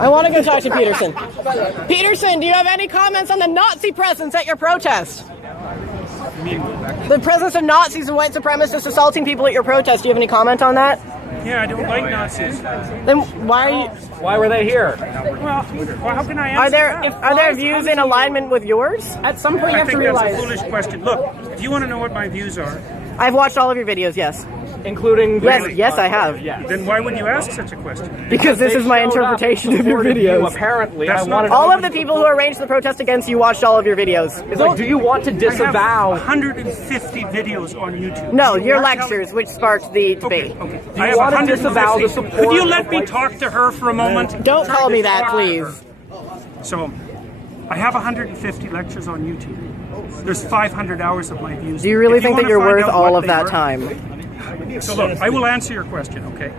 I want to go talk to Peterson. Peterson, do you have any comments on the Nazi presence at your protest? The presence of Nazis and white supremacists assaulting people at your protest. Do you have any comment on that? Yeah, I don't like Nazis. Then why are you? Why were they here? Well, how can I answer Are there views in alignment with yours? At some point, you have to realize. That's a foolish question. Look, if you want to know what my views are, I've watched all of your videos. Yes. Including yes, I have. Yeah. Then why would you ask such a question? Because this is my interpretation of your videos. Apparently, all of the people who arranged the protest against you watched all of your videos. It's like, do you want to disavow? I have 150 videos on YouTube. No, your lectures, which sparked the debate. Okay. Do you want to disavow the support? Could you let me talk to her for a moment? Don't call me that, please. So, I have 150 lectures on YouTube. There's 500 hours of my views. Do you really think that you're worth all of that time? So look, I will answer your question, okay?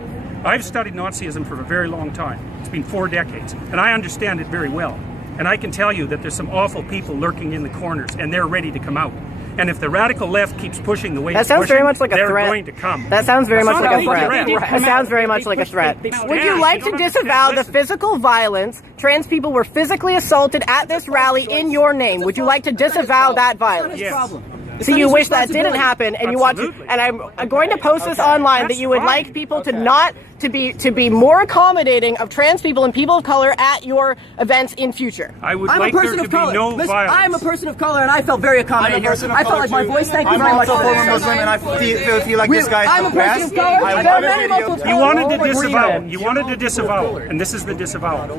I've studied Nazism for a very long time. It's been 4 decades, and I understand it very well. And I can tell you that there's some awful people lurking in the corners, and they're ready to come out. And if the radical left keeps pushing the way that sounds very much like a they're threat. going to come. That sounds very much like a threat. That sounds very much like a threat. Would you like to disavow the physical violence? Trans people were physically assaulted at this rally in your name. Would you like to disavow that violence? Yes. So you wish that didn't happen, and you want to, and I'm going to post this online that you would like people to not to be more accommodating of trans people and people of color at your events in future. I would like there to be no violence. I'm a person of color, and I felt very accommodating here. I felt like my voice. Thank you very much. I'm also a former Muslim, and I feel like this guy I'm a person of color. I There are many Muslims. You wanted to disavow. You wanted to disavow, and this is the disavowal.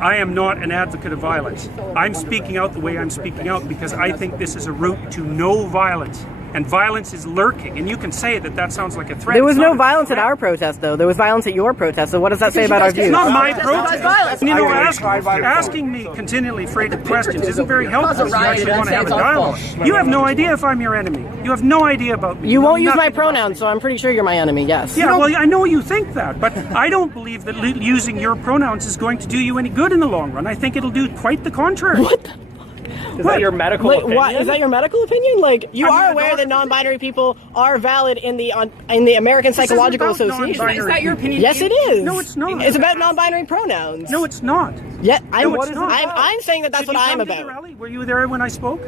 I am not an advocate of violence. I'm speaking out the way I'm speaking out because I think this is a route to no violence. And violence is lurking. And you can say that that sounds like a threat. There was no violence at our protest, though. There was violence at your protest. So what does that say about our views? It's not my protest. You know, asking me continually freighted questions isn't very helpful if you actually want to have a dialogue. You have no idea if I'm your enemy. You have no idea about me. You won't use my pronouns, so I'm pretty sure you're my enemy, yes. Yeah, well, I know you think that, but I don't believe that using your pronouns is going to do you any good in the long run. I think it'll do quite the contrary. What the? Is that your medical opinion? What, is that your medical opinion? Like, you are aware that non-binary people are valid in the American Psychological Association. Is that your opinion? Yes, it is. No, it's not. It's about non-binary pronouns. No, it's not. Yeah, I'm saying that that's what I'm about. Were you there when I spoke?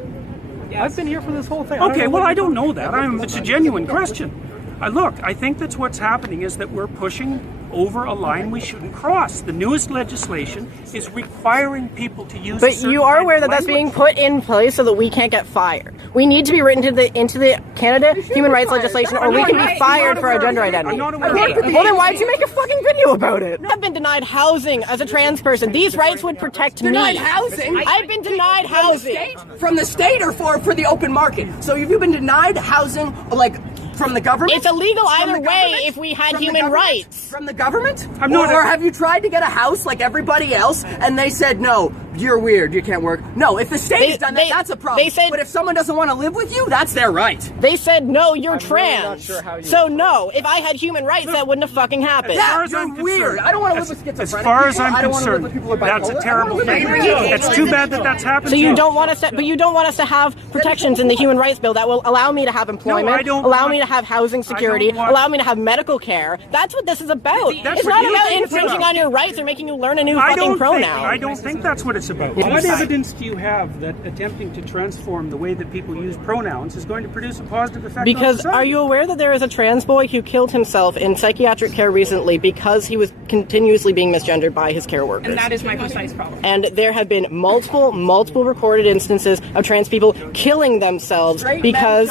I've been here for this whole thing. Okay, well, I don't know that. It's a genuine question. Look, I think that's what's happening is that we're pushing over a line we shouldn't cross. The newest legislation is requiring people to use. But you are aware that that's being put in place so that we can't get fired. We need to be written into the Canada human rights legislation, or we can be fired for our gender identity. Well, then why'd you make a fucking video about it? I've been denied housing as a trans person. These rights would protect me. Denied housing? I've been denied housing. From the state or for the open market? So have you been denied housing, like, from the government? It's illegal either way if we had human rights. From the government? Or have you tried to get a house like everybody else and they said, no, you're weird, you can't work? No, if the state's done that, that's a problem. But if someone doesn't want to live with you, that's their right. They said, no, you're trans. Really not sure how you so no, if I had human rights, that wouldn't have fucking happened. You're weird. I don't want to live with schizophrenic As far as people. I'm concerned, that's a terrible thing. It's too bad that that's happened. So you don't want us to, but you don't want us to have protections in the human rights bill that will allow me to have employment, allow me to have housing security, allow me to have medical care. That's what this is about. It's not about infringing on your rights or making you learn a new fucking pronoun. I don't think that's what it's about. What evidence do you have that attempting to transform the way that people use pronouns is going to produce a positive effect on Because society? are you aware that there is a trans boy who killed himself in psychiatric care recently because he was continuously being misgendered by his care workers? And that is my precise problem. And there have been multiple recorded instances of trans people killing themselves because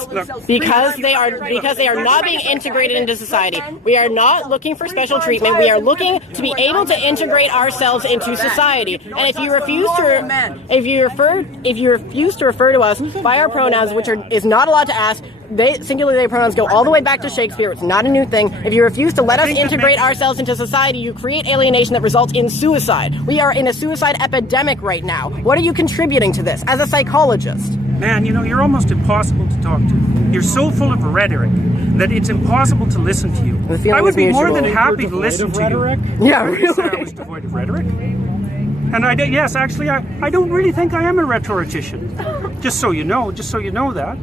they are not being integrated into society. We are not looking for special treatment. We are looking to be able to integrate ourselves into society. And if you refuse to refer to us by our pronouns, which is not allowed to ask, singular they pronouns go all the way back to Shakespeare. It's not a new thing. If you refuse to let us integrate ourselves into society, you create alienation that results in suicide. We are in a suicide epidemic right now. What are you contributing to this as a psychologist? Man, you know, you're almost impossible to talk to. You're so full of rhetoric that it's impossible to listen to you. I would be more than happy to listen to you. Yeah, I was devoid of rhetoric. And yes, actually, I don't really think I am a rhetorician. Just so you know that.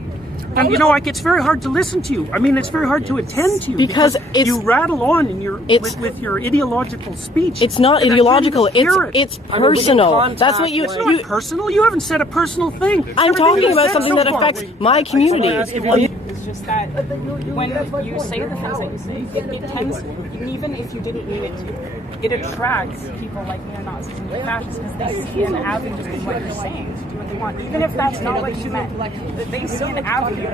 And you know, like, it's very hard to listen to you. I mean, it's very hard to attend to you because you rattle on in your with your ideological speech. It's not ideological. It's personal. That's what It's not personal. You haven't said a personal thing. I'm talking about something that affects my community. It's just that when you say the things that you say, it tends, even if you didn't mean it to, it attracts people like neo-Nazis and fascists because they see an avenue in what you're saying to do what they want. Even if that's not what you meant, they see an avenue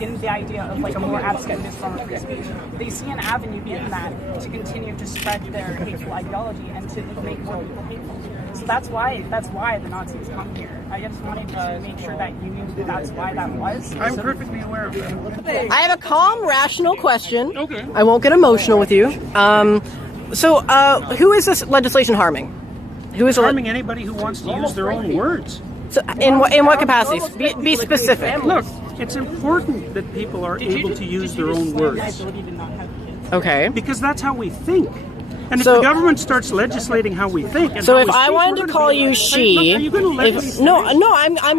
in the idea of like a more abscondist form of free speech. They see an avenue in that to continue to spread their hateful ideology and to make more people hateful. So that's why the Nazis come here. I just wanted to make sure that you knew that's why that was. I'm perfectly aware of that. I have a calm, rational question. Okay. I won't get emotional with you. Who is this legislation harming? Who is harming anybody who wants to use their own words? So in what capacities? Be specific. Look, it's important that people are able to use their own words. Okay. Because that's how we think. And if the government starts legislating how we think, and so if I wanted to call you she, I'm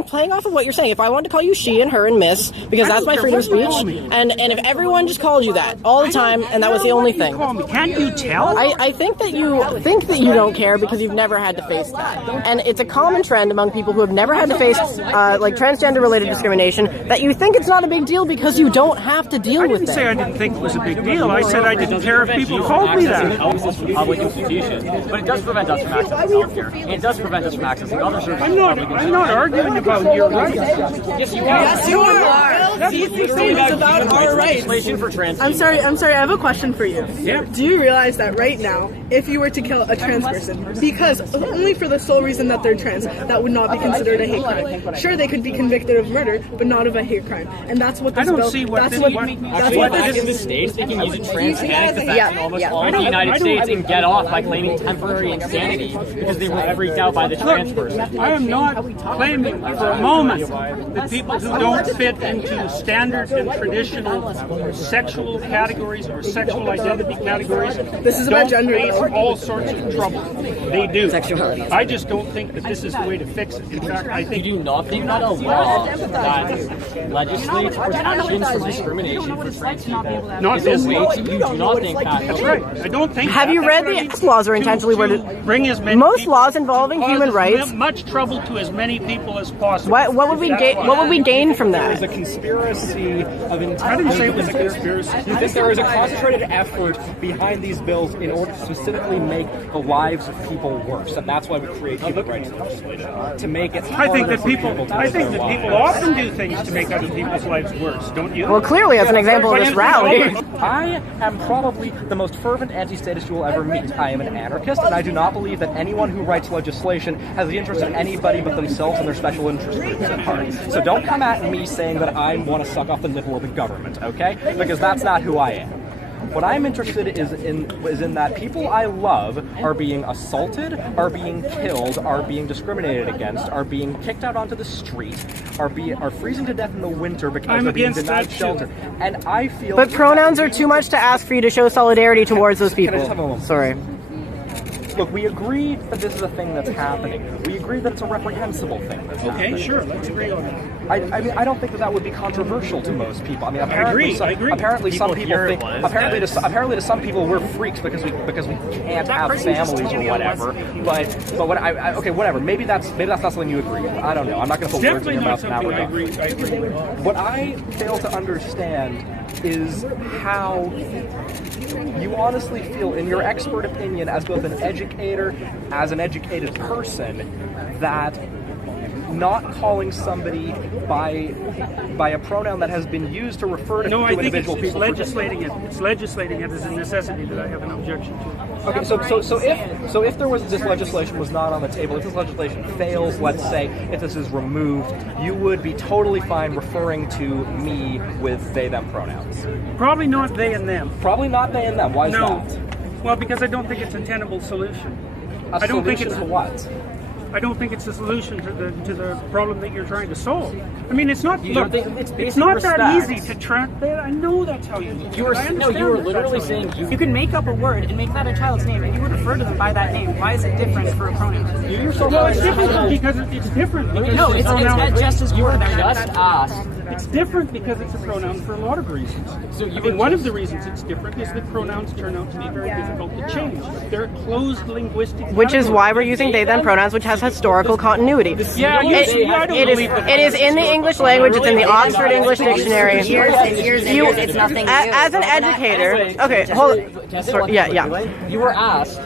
playing off of what you're saying. If I wanted to call you she and her and miss, because that's my freedom of speech, and if everyone just called you that all the time, and that was the only thing, can't you tell? I think that you don't care because you've never had to face that, and it's a common trend among people who have never had to face like transgender-related discrimination that you think it's not a big deal because you don't have to deal with it. I didn't say I didn't think it was a big deal. I said I didn't care if people called me that. Public institutions, but it does prevent us from accessing healthcare. And it does prevent us from accessing other services. I'm not arguing about your rights. Yes, you are. Yes, you are. These things about our rights. For trans I'm sorry. I have a question for you. Yeah. Do you realize that right now, if you were to kill a trans person, because only for the sole reason that they're trans, that would not be considered a hate crime. Sure, they could be convicted of murder, but not of a hate crime. And that's what this bill. That's what in the States they can use a transgenic defense in almost all the United States and get off by claiming temporary insanity because they were freaked out by the trans person. I am not claiming for a moment that people who don't fit into standard and traditional sexual categories or sexual identity categories about gender face all sorts of trouble. They do. Sexuality. I just don't think that this is the way to fix it. In fact, I think you do not a law that legislates protections from discrimination for trans people. Not this way. You do not think that. That's right. I don't think. Have you read the laws are intentionally worded? Most laws involving human rights. Much trouble to as many people as possible. What would we gain? What would we gain from that? There's a conspiracy of intent. I didn't say it was a conspiracy. You think there is a concentrated effort behind these bills in order to specifically make the lives of people worse, and that's why we create human rights legislation to make it. I think that people often do things to make other people's lives worse. Don't you? Well, clearly, as an example of this rally. I am probably the most fervent anti-statist you will ever meet. I am an anarchist, and I do not believe that anyone who writes legislation has the interest of anybody but themselves and their special interest groups at heart. So don't come at me saying that I want to suck off the nipple of the government, okay? Because that's not who I am. What I'm interested is in that people I love are being assaulted, are being killed, are being discriminated against, are being kicked out onto the street, are freezing to death in the winter because they're being denied shelter. And I feel. But pronouns are too much to ask for you to show solidarity towards those people. Sorry. Look, we agree that this is a thing that's happening. We agree that it's a reprehensible thing that's happening. Okay, sure, let's agree on that. I mean, I don't think that would be controversial to most people. I mean, apparently, I agree. Apparently, some people think. Apparently, to some people, we're freaks because we can't have families or whatever. But what okay, whatever. Maybe that's not something you agree with. I don't know. I'm not going to put words in your mouth in that regard. I agree with. What I fail to understand is how you honestly feel, in your expert opinion, as both an educator, as an educated person, that not calling somebody by a pronoun that has been used to refer to individual people. No, I think it's legislating it as a necessity that I have an objection to. Okay, so if there was this legislation was not on the table, if this legislation fails, let's say, if this is removed, you would be totally fine referring to me with they them pronouns. Probably not they and them. Probably not they and them. Why is that? Well, because I don't think it's a tenable solution. I don't think it's what? I don't think it's a solution to the problem that you're trying to solve. I mean, it's not. Look, it's not that easy to track that. I know that's how you. You were literally saying you can make up a word and make that a child's name, and you would refer to them by that name. Why is it different for a pronoun? Well, it's different because it's different. No, it's just as important. Just asked. It's different because it's a pronoun for a lot of reasons. So one of the reasons it's different is that pronouns turn out to be very difficult to change. They're a closed linguistic. Which is why we're using they them pronouns, which has historical continuity. Yeah, it is in the English language. It's in the Oxford English Dictionary. It's nothing new. As an educator, okay, hold on. Sorry, yeah. You were asked,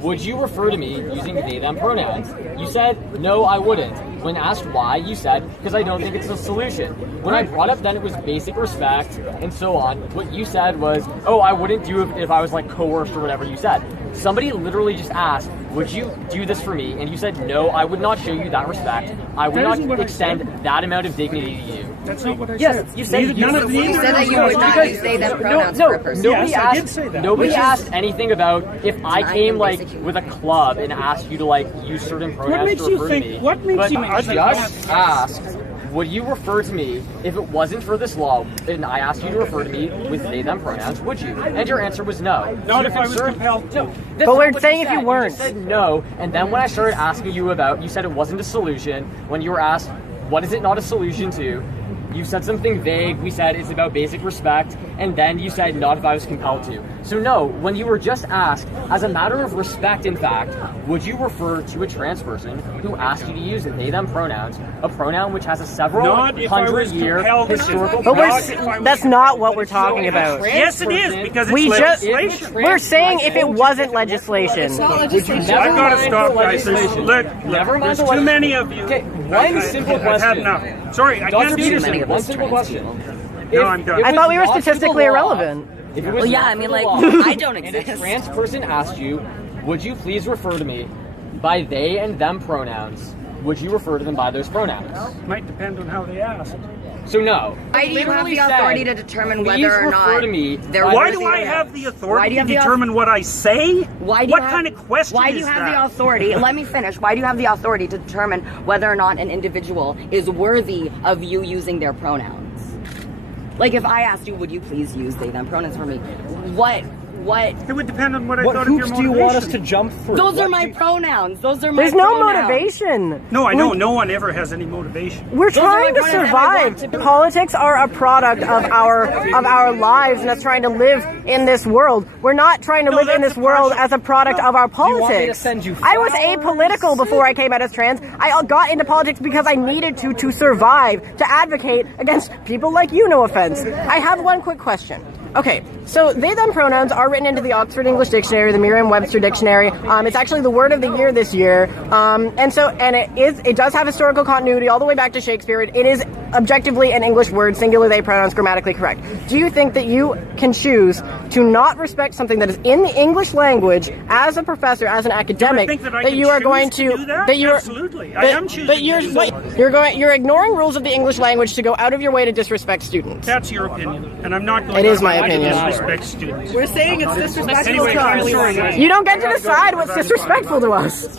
would you refer to me using they them pronouns? You said, no, I wouldn't. When asked why, you said, because I don't think it's a solution. When I brought up then it was basic respect and so on, what you said was, oh, I wouldn't do it if I was like coerced or whatever you said. Somebody literally just asked, would you do this for me? And you said, no, I would not show you that respect. I would not extend that amount of dignity to you. That's not what I said. Yes, you said that you would not use they them pronouns for a person. Nobody I did say that. Nobody asked anything about if I came like with a club and asked you to like use certain pronouns to refer to me. What makes you I just asked, would you refer to me if it wasn't for this law and I asked you to refer to me with they them pronouns, would you? And your answer was no. Not if I was compelled to. But we're saying if you weren't. You said no, and then when I started asking you about, you said it wasn't a solution. When you were asked, what is it not a solution to? You said something vague. We said it's about basic respect, and then you said not if I was compelled to. So no, when you were just asked, as a matter of respect, in fact, would you refer to a trans person who asked you to use they them pronouns, a pronoun which has a several hundred-year historical. But that's not what we're talking about. Yes, it is because it's legislation. We're saying if it wasn't legislation. I've got to stop, guys. Look, there's too many of you. Okay, one simple question. I've had enough. Sorry, I can't do this. One simple question. No, I'm done. I thought we were statistically irrelevant. Well, yeah, I mean, like, I don't exist. And a trans person asked you, would you please refer to me by they and them pronouns? Would you refer to them by those pronouns? Might depend on how they ask. So no. Why do you have the authority to determine whether or not... Why do I have the authority to determine what I say? What kind of question is that? Why do you have the authority? Let me finish. Why do you have the authority to determine whether or not an individual is worthy of you using their pronouns? Like, if I asked you, would you please use they, them pronouns for me? What? It would depend on what I thought of your motivation. What hoops do you want us to jump through? Those are my pronouns. Those are my There's pronouns. no motivation. No, I know. No one ever has any motivation. We're trying to survive. Politics are a product of our lives and us trying to live in this world. We're not trying to live in this world as a product of our politics. I was apolitical before I came out as trans. I got into politics because I needed to survive, to advocate against people like you, no offense. I have one quick question. Okay, so they them pronouns are written into the Oxford English Dictionary, the Merriam-Webster Dictionary. It's actually the word of the year this year, and it does have historical continuity all the way back to Shakespeare. It is objectively an English word, singular they pronouns, grammatically correct. Do you think that you can choose to not respect something that is in the English language as a professor, as an academic, that you are going to Absolutely, I am choosing. But you're ignoring rules of the English language to go out of your way to disrespect students. That's your opinion, and I'm not going to my opinion. Disrespect students. We're saying it's disrespectful Anyway, to I'm us. sorry. You don't get to decide what's disrespectful to us.